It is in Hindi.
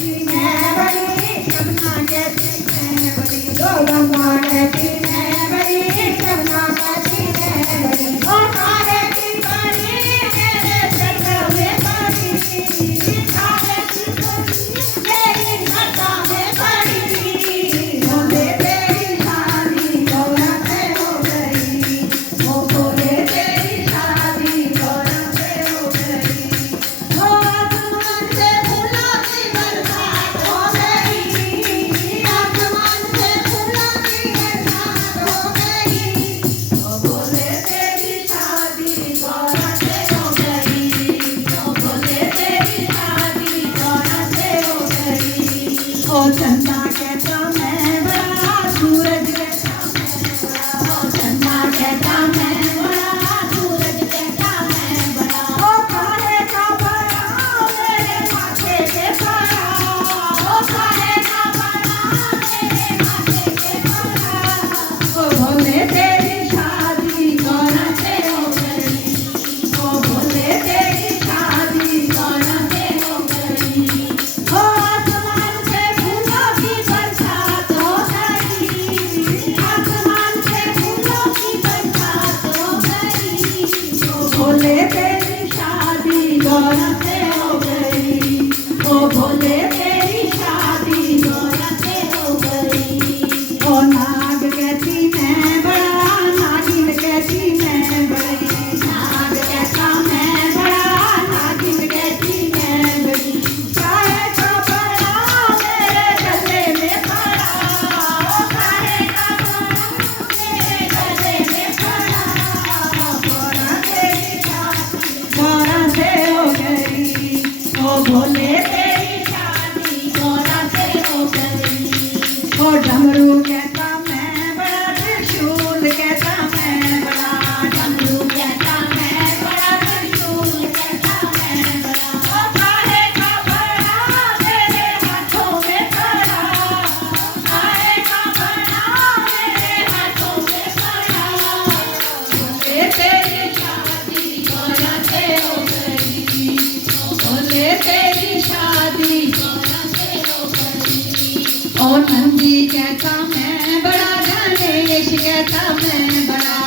कहती मैं बड़ी, सबना कहती मैं बड़ी, ओ गंगा कहती मैं बड़ी, सबना कहती मैं बड़ी, ओ सारे की बड़ी मेरे चक्र में पड़ी, सारे की बड़ी मेरी नशा में पड़ी, बोले तेरी शादी गौरा से हो गई, ओ बोले तेरी शादी गौरा से हो गई, ओ आसमान से फूलों की बरसात हो गई, आसमान से फूलों की बरसात हो गई, ओ बोले तेरी शादी गौरा से हो गई, ओ बोले तेरी शादी गौरा से हो गई, ओ चंदा कहता मैं बड़ा, सूरज कहता मैं बड़ा, ओ चंदा कहता मैं बड़ा, सूरज कहता मैं बड़ा, ओ काहे का बड़ा मेरे माथे पे पड़ा, ओ काहे का बड़ा मेरे माथे पे पड़ा, ओ बोले तेरी शादी गौरा से हो गई, ओ बोले तेरी शादी गौरा से हो गई, ओ आसमान से फूलों की बरसात हो गई, आसमान से फूलों की बरसात हो गई, ओ बोले तेरी शादी गौरा से हो गई, ओ बोले तेरी शादी गौरा से हो गई, ओ नाग कहती मैं बड़ा, नागिन कहती मैं बड़ी, नाग कहता मैं बड़ा, नागिन कहती मैं बड़ी, काहे का बड़ा मेरे गले में पड़ा, ओ काहे का बड़ा मेरे गले में पड़ा, गौरा तेरी शादी गौरा से हो गई, ओ भोले तेरी शादी गौरा से हो गई, ओ डमरू कहता मैं बड़ा, त्रिशूल कहता मैं बड़ा, डमरू कहता मैं बड़ा, त्रिशूल कहता मैं बड़ा, ओ काहे का बड़ा मेरे हाथों में पड़ा, काहे का बड़ा मेरे हाथों में पड़ा, बोले तेरी शादी गौरा से हो गई, ओ बोले तेरी शादी गौरा से हो गई, ओ नंदी कहता मैं बड़ा, गणेश कहता मैं बड़ा,